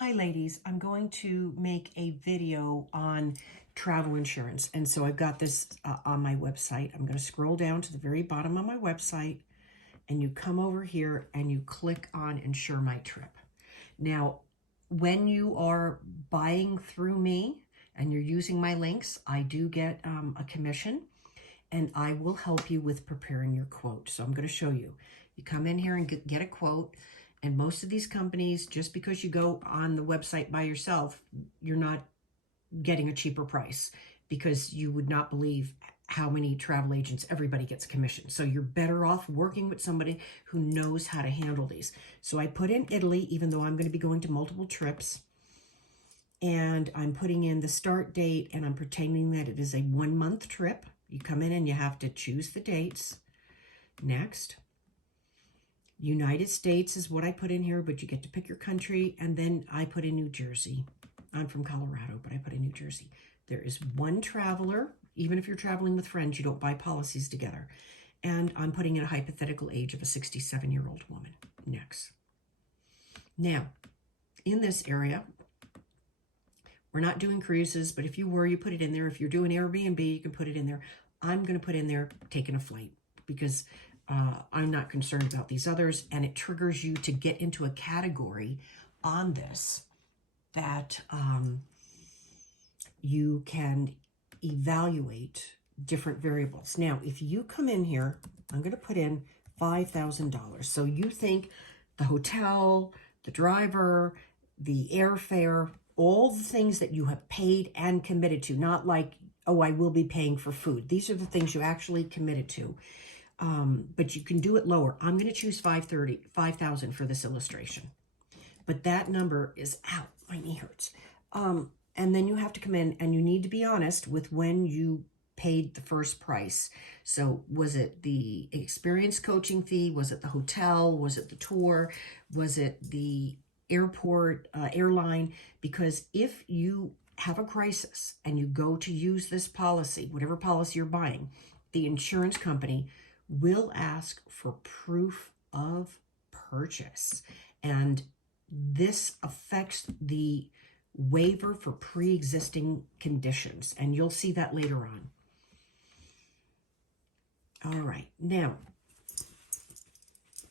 Hi ladies, I'm going to make a video on travel insurance. And so I've got this on my website. I'm going to scroll down to the very bottom of my website and you come over here and you click on Insure My Trip. Now, when you are buying through me and you're using my links, I do get a commission and I will help you with preparing your quote. So I'm going to show you. You come in here and get a quote. And most of these companies, just because you go on the website by yourself, you're not getting a cheaper price because you would not believe how many travel agents, everybody gets commission. So you're better off working with somebody who knows how to handle these. So I put in Italy, even though I'm going to be going to multiple trips. And I'm putting in the start date and I'm pretending that it is a 1-month trip. You come in and you have to choose the dates. Next. United States is what I put in here, but you get to pick your country. And then I put in New Jersey. I'm from Colorado, but I put in New Jersey. There is one traveler. Even if you're traveling with friends, you don't buy policies together. And I'm putting in a hypothetical age of a 67-year-old woman. Next. Now, in this area, we're not doing cruises, but if you were, you put it in there. If you're doing Airbnb, you can put it in there. I'm going to put in there taking a flight because I'm not concerned about these others, and it triggers you to get into a category on this that you can evaluate different variables. Now, if you come in here, I'm going to put in $5,000. So you think the hotel, the driver, the airfare, all the things that you have paid and committed to, not like, oh, I will be paying for food. These are the things you actually committed to. But you can do it lower. I'm going to choose 5,000 for this illustration. But that number is out. My knee hurts. And then you have to come in and you need to be honest with when you paid the first price. So was it the experience coaching fee? Was it the hotel? Was it the tour? Was it the airport, airline? Because if you have a crisis and you go to use this policy, whatever policy you're buying, the insurance company will ask for proof of purchase. And this affects the waiver for pre-existing conditions. And you'll see that later on. All right. Now,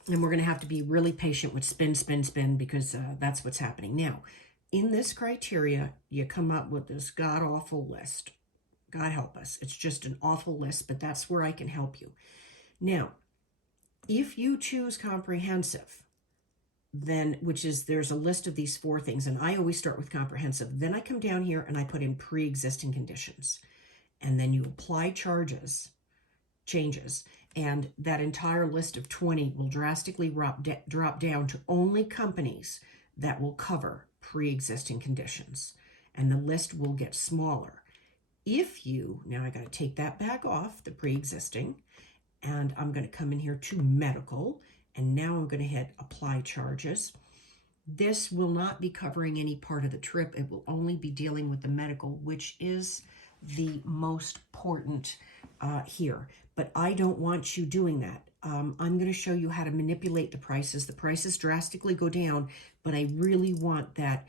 and we're going to have to be really patient with spin, because that's what's happening. Now, in this criteria, you come up with this god-awful list. God help us. It's just an awful list, but that's where I can help you. Now, if you choose comprehensive, then, which is, there's a list of these 4 things, and I always start with comprehensive. Then I come down here and I put in pre-existing conditions. And then you apply changes, and that entire list of 20 will drastically drop down to only companies that will cover pre-existing conditions. And the list will get smaller. If you, now I got to take that back off, the pre-existing, and I'm going to come in here to medical, and now I'm going to hit apply charges. This will not be covering any part of the trip. It will only be dealing with the medical, which is the most important here. But I don't want you doing that. I'm going to show you how to manipulate the prices. The prices drastically go down, but I really want that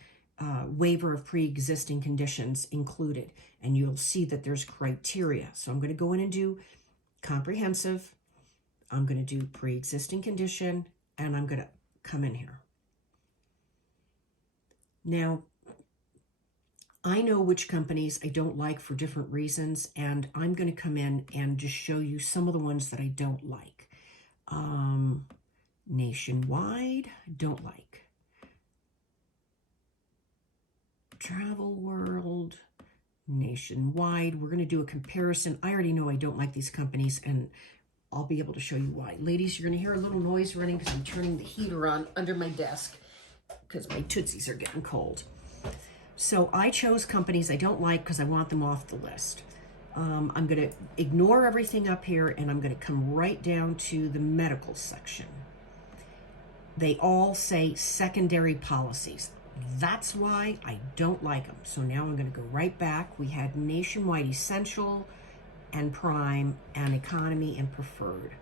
waiver of pre-existing conditions included. And you'll see that there's criteria. So I'm going to go in and do comprehensive. I'm going to do pre-existing condition, and I'm going to come in here. Now, I know which companies I don't like for different reasons, and I'm going to come in and just show you some of the ones that I don't like. Nationwide, don't like. Travel World, Nationwide. We're going to do a comparison. I already know I don't like these companies, and I'll be able to show you why. Ladies, you're going to hear a little noise running because I'm turning the heater on under my desk because my tootsies are getting cold. So I chose companies I don't like because I want them off the list. I'm going to ignore everything up here, and I'm going to come right down to the medical section. They all say secondary policies. That's why I don't like them. So now I'm going to go right back. We had Nationwide Essential and Prime and Economy and Preferred.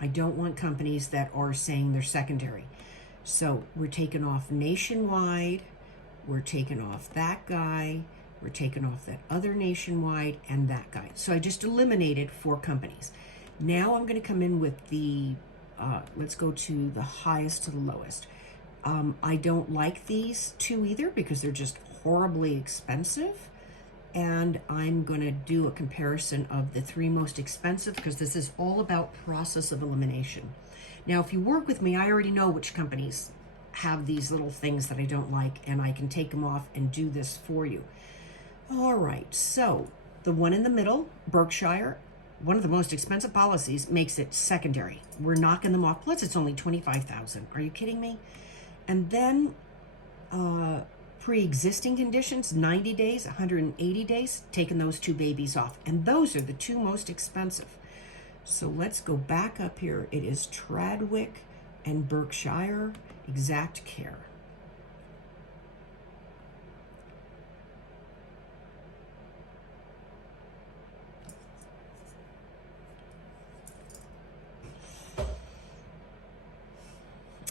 I don't want companies that are saying they're secondary. So we're taking off Nationwide, we're taking off that guy, we're taking off that other Nationwide and that guy. So I just eliminated 4 companies. Now I'm going to come in with the, let's go to the highest to the lowest. I don't like these 2 either because they're just horribly expensive. And I'm going to do a comparison of the 3 most expensive because this is all about process of elimination. Now, if you work with me, I already know which companies have these little things that I don't like, and I can take them off and do this for you. All right, so the one in the middle, Berkshire, one of the most expensive policies, makes it secondary. We're knocking them off. Plus, it's only $25,000. Are you kidding me? And then pre-existing conditions, 90 days, 180 days, taking those 2 babies off. And those are the 2 most expensive. So let's go back up here. It is Tradwick and Berkshire Exact Care.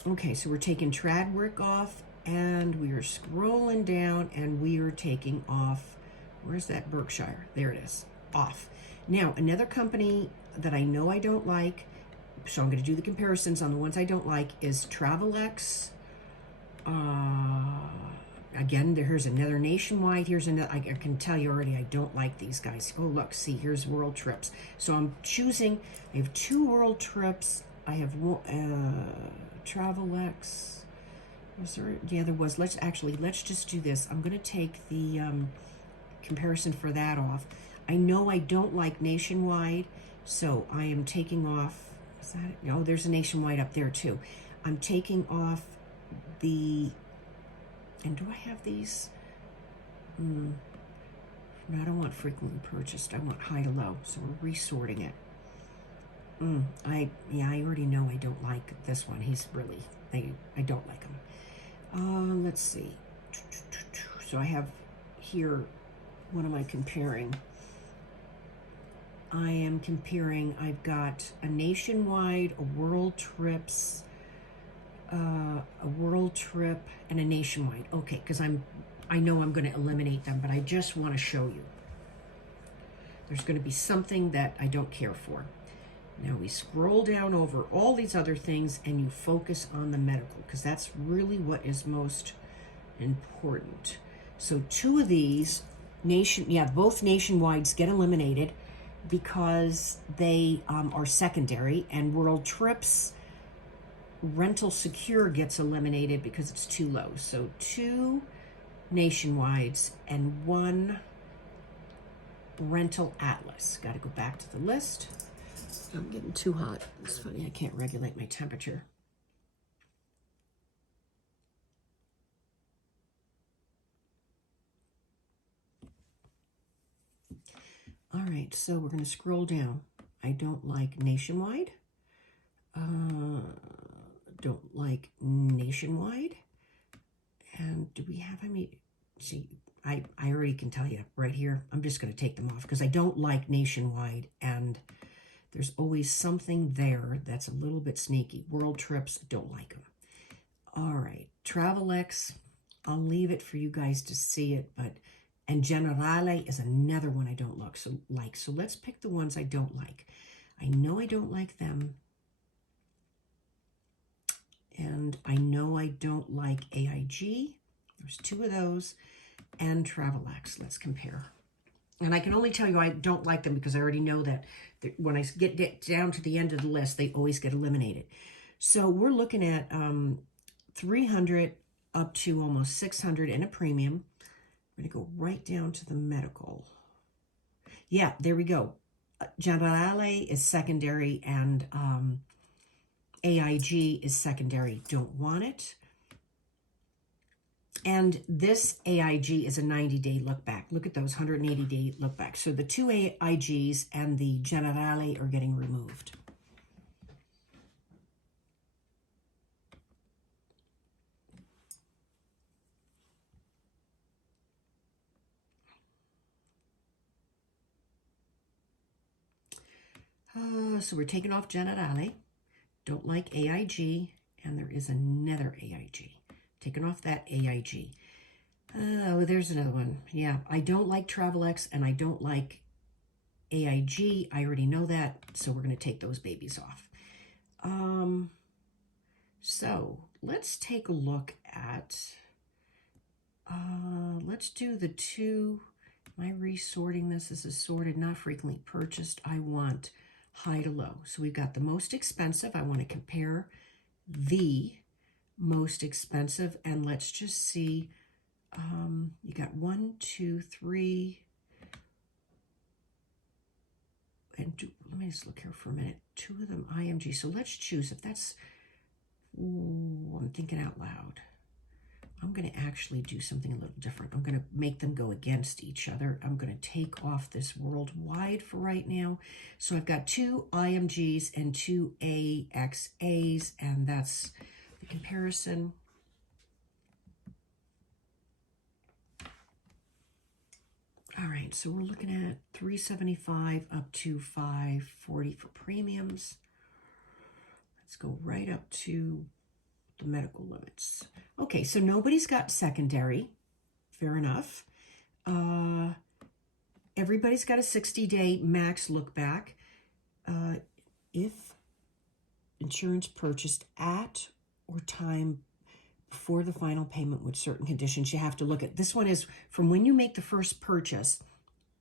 Okay, so we're taking Tradwick off, and we are scrolling down, and we are taking off, where's that Berkshire? There it is, off. Now, another company that I know I don't like, so I'm going to do the comparisons on the ones I don't like, is Travelex. Again, here's another Nationwide. Here's another, I can tell you already I don't like these guys. Oh, look, see, here's World Trips. So I'm choosing, I have 2 World Trips. I have Travelex. Was there? Yeah, there was. Let's just do this. I'm going to take the comparison for that off. I know I don't like Nationwide, so I am taking off. Is that it? No, there's a Nationwide up there too. I'm taking off the. And do I have these? No, I don't want frequently purchased. I want high to low. So we're resorting it. I already know I don't like this one. He's really, I don't like him. Let's see. So I have here, what am I comparing? I am comparing, I've got a Nationwide, a World Trips, a World Trip, and a Nationwide. Okay, because I know I'm going to eliminate them, but I just want to show you. There's going to be something that I don't care for. Now we scroll down over all these other things and you focus on the medical because that's really what is most important. So 2 of these, both Nationwides get eliminated because they are secondary, and World Trips Rental Secure gets eliminated because it's too low. So 2 Nationwides and 1 Rental Atlas. Got to go back to the list. I'm getting too hot. It's funny, I can't regulate my temperature. All right, so we're going to scroll down. I don't like Nationwide. Don't like Nationwide. And do we have, see, I already can tell you right here, I'm just going to take them off because I don't like Nationwide, and there's always something there that's a little bit sneaky. World Trips, don't like them. All right, Travelex, I'll leave it for you guys to see it, and Generale is another one I don't like. So let's pick the ones I don't like. I know I don't like them. And I know I don't like AIG. There's 2 of those. And Travelex. Let's compare. And I can only tell you I don't like them because I already know that when I get down to the end of the list, they always get eliminated. So we're looking at 300 up to almost 600 in a premium. We're going to go right down to the medical. Yeah, there we go. Generale is secondary, and AIG is secondary. Don't want it. And this AIG is a 90-day look back. Look at those 180-day look back. So the 2 AIGs and the Generale are getting removed. So we're taking off Generale. Don't like AIG, and there is another AIG. Taking off that AIG. Oh, there's another one. Yeah, I don't like TravelX, and I don't like AIG. I already know that, so we're going to take those babies off. So let's take a look at, let's do the two. Am I resorting this? This is sorted, not frequently purchased. I want high to low. So we've got the most expensive. I want to compare the most expensive, and let's just see. You got 1, 2, 3, and let me just look here for a minute. 2 of them IMG. So let's choose if that's. Ooh, I'm thinking out loud. I'm going to actually do something a little different. I'm going to make them go against each other. I'm going to take off this worldwide for right now. So I've got 2 IMGs and 2 AXAs, and that's the comparison. All right, so we're looking at $375 up to $540 for premiums. Let's go right up to the medical limits. Okay, so nobody's got secondary. Fair enough. Everybody's got a 60-day max look back. If insurance purchased at or time before the final payment with certain conditions, you have to look at. This one is from when you make the first purchase,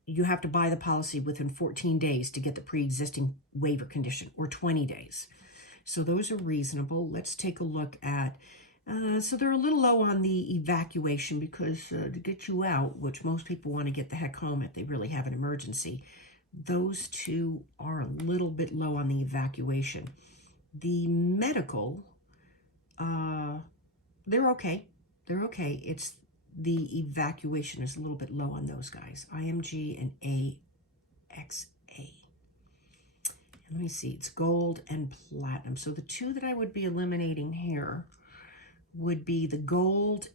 you have to buy the policy within 14 days to get the pre-existing waiver condition, or 20 days. So those are reasonable. Let's take a look at, so they're a little low on the evacuation because to get you out, which most people want to get the heck home if they really have an emergency, those two are a little bit low on the evacuation. The medical, they're okay. They're okay. It's the evacuation is a little bit low on those guys, IMG and AXA. Let me see, it's gold and platinum. So the two that I would be eliminating here would be the gold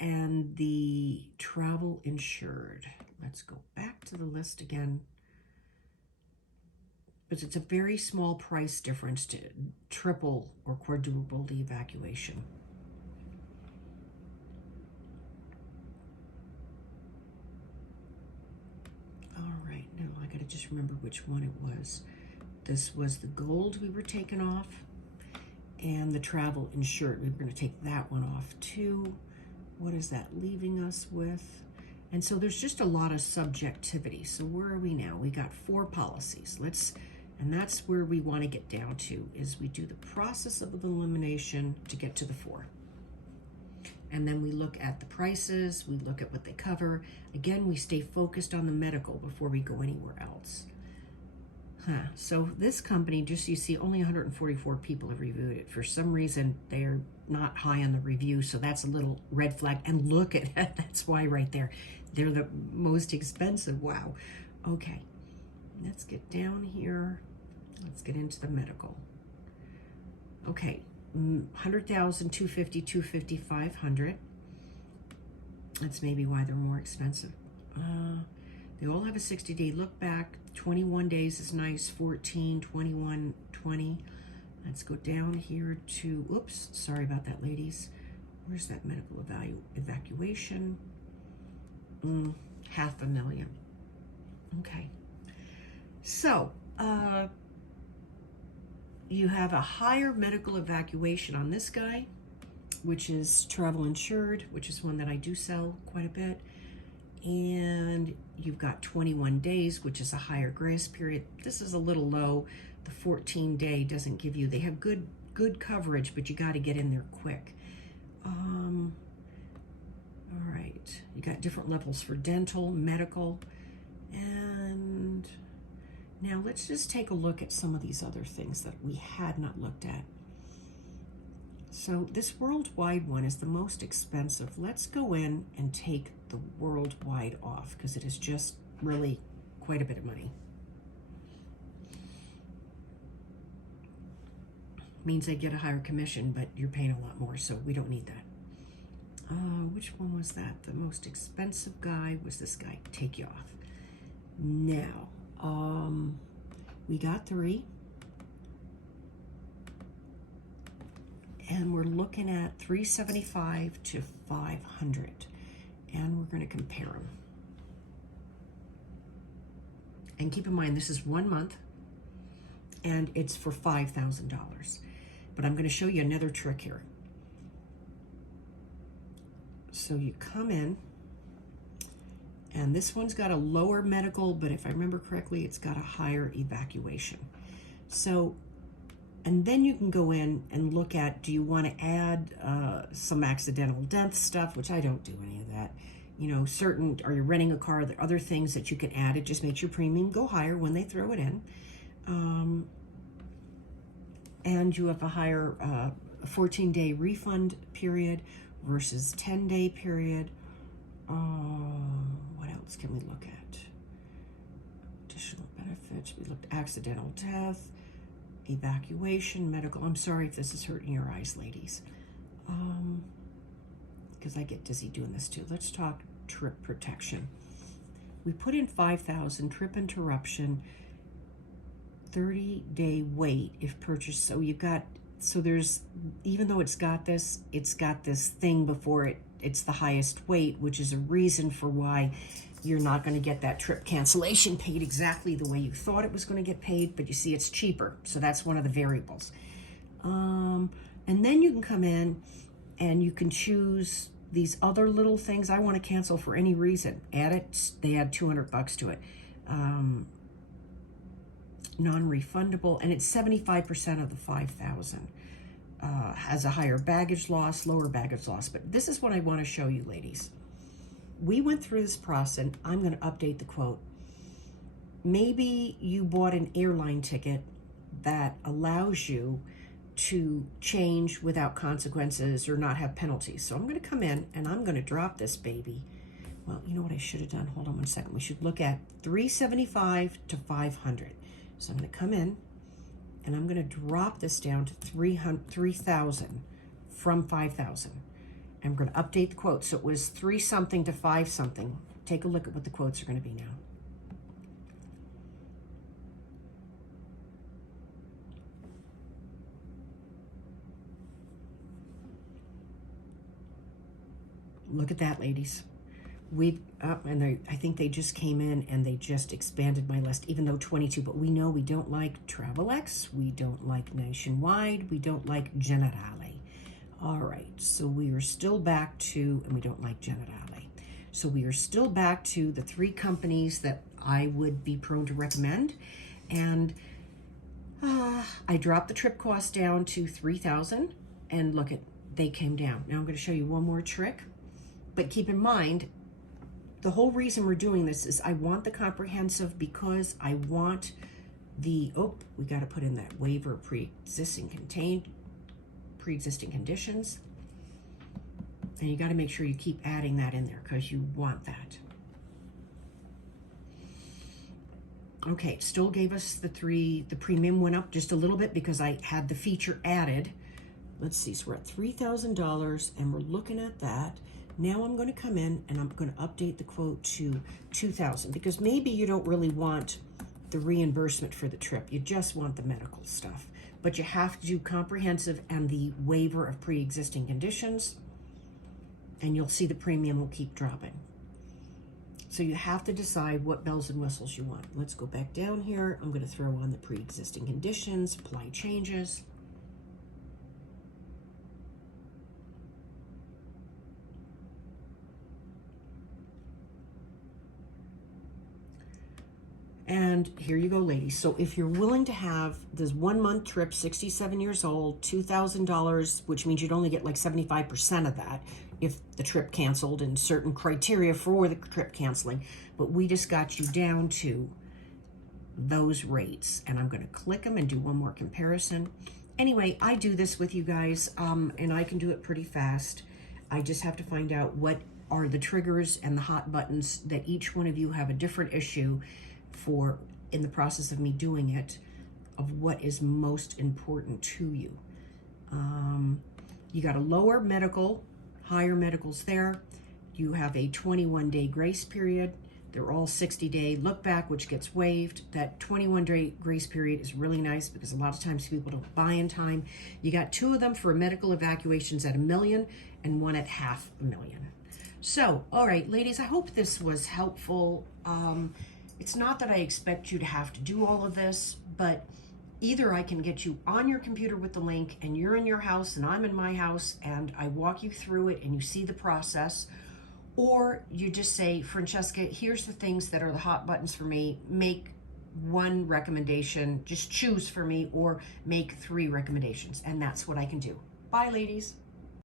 and the travel insured. Let's go back to the list again, because it's a very small price difference to triple or quadruple the evacuation. All right, now I gotta just remember which one it was. This was the gold we were taking off, and the travel insured. We were going to take that one off too. What is that leaving us with? And so there's just a lot of subjectivity. So where are we now? We got 4 policies. And that's where we want to get down to, is we do the process of elimination to get to the 4. And then we look at the prices, we look at what they cover. Again, we stay focused on the medical before we go anywhere else. So this company, just so you see, only 144 people have reviewed it. For some reason, they're not high on the review, so that's a little red flag. And look at that, that's why right there. They're the most expensive. Wow. Okay, let's get down here. Let's get into the medical. Okay, 100,000, 250, 250, 500. That's maybe why they're more expensive. They all have a 60-day look back. 21 days is nice. 14, 21, 20. Let's go down here to, oops, sorry about that, ladies. Where's that medical evacuation? $500,000. Okay. So, you have a higher medical evacuation on this guy, which is travel insured, which is one that I do sell quite a bit. And you've got 21 days, which is a higher grace period. This is a little low. The 14-day doesn't give you, they have good coverage, but you got to get in there quick. All right, you got different levels for dental, medical, and now let's just take a look at some of these other things that we had not looked at. So this worldwide one is the most expensive. Let's go in and take the worldwide off, because it is just really quite a bit of money. Means I get a higher commission, but you're paying a lot more, so we don't need that. Which one was that? The most expensive guy was this guy. Take you off. Now, we got 3. and we're looking at 375 to 500, and we're going to compare them. And keep in mind, this is 1 month, and it's for $5,000. But I'm going to show you another trick here. So you come in, and this one's got a lower medical, but if I remember correctly, it's got a higher evacuation. So, and then you can go in and look at, do you want to add some accidental death stuff, which I don't do any of that. You know, certain, are you renting a car? There are other things that you can add. It just makes your premium go higher when they throw it in. And you have a higher 14-day refund period versus 10-day period. What else can we look at? Additional benefits. We looked at accidental death, evacuation, medical. I'm sorry if this is hurting your eyes, ladies, because I get dizzy doing this too. Let's talk trip protection. We put in 5,000, trip interruption, 30-day wait if purchased. So you've got, so there's, even though it's got this thing before it's the highest weight, which is a reason for why you're not going to get that trip cancellation paid exactly the way you thought it was going to get paid, but you see it's cheaper. So that's one of the variables. And then you can come in and you can choose these other little things. I want to cancel for any reason. Add it. They add $200 to it. Non-refundable, and it's 75% of the 5,000. Has a higher baggage loss, lower baggage loss. But this is what I want to show you, ladies. We went through this process, and I'm going to update the quote. Maybe you bought an airline ticket that allows you to change without consequences or not have penalties. So I'm going to come in and I'm going to drop this baby. Well, you know what I should have done? Hold on one second. We should look at 375 to 500. So I'm going to come in and I'm going to drop this down to 3,000 from 5,000. And we're going to update the quote. So it was 3 something to 5 something. Take a look at what the quotes are going to be now. Look at that, ladies. We've I think they just came in and they just expanded my list, even though 22, but we know we don't like TravelX, we don't like Nationwide, we don't like Generale. All right, so we are still back to, and we don't like Generale. So we are still back to the 3 companies that I would be prone to recommend. And I dropped the trip cost down to 3,000, and look at, they came down. Now I'm going to show you one more trick, but keep in mind, the whole reason we're doing this is I want the comprehensive because I want the, we got to put in that waiver pre-existing conditions. And you got to make sure you keep adding that in there because you want that. Okay, still gave us the premium went up just a little bit because I had the feature added. Let's see, so we're at $3,000 and we're looking at that. Now I'm going to come in and I'm going to update the quote to 2,000 because maybe you don't really want the reimbursement for the trip. You just want the medical stuff. But you have to do comprehensive and the waiver of pre-existing conditions, and you'll see the premium will keep dropping. So you have to decide what bells and whistles you want. Let's go back down here. I'm going to throw on the pre-existing conditions, apply changes. And here you go, ladies. So if you're willing to have this 1 month trip, 67 years old, $2,000, which means you'd only get like 75% of that if the trip canceled and certain criteria for the trip canceling. But we just got you down to those rates. And I'm going to click them and do one more comparison. Anyway, I do this with you guys, and I can do it pretty fast. I just have to find out what are the triggers and the hot buttons that each one of you have a different issue for in the process of me doing it, of what is most important to you. You got a lower medical, higher medicals there. You have a 21-day grace period. They're all 60-day look back, which gets waived. That 21-day grace period is really nice because a lot of times people don't buy in time. You got 2 of them for medical evacuations at $1 million and 1 at $500,000. So, all right, ladies, I hope this was helpful. It's not that I expect you to have to do all of this, but either I can get you on your computer with the link and you're in your house and I'm in my house and I walk you through it and you see the process, or you just say, Francesca, here's the things that are the hot buttons for me. Make 1 recommendation, just choose for me, or make 3 recommendations. And that's what I can do. Bye, ladies.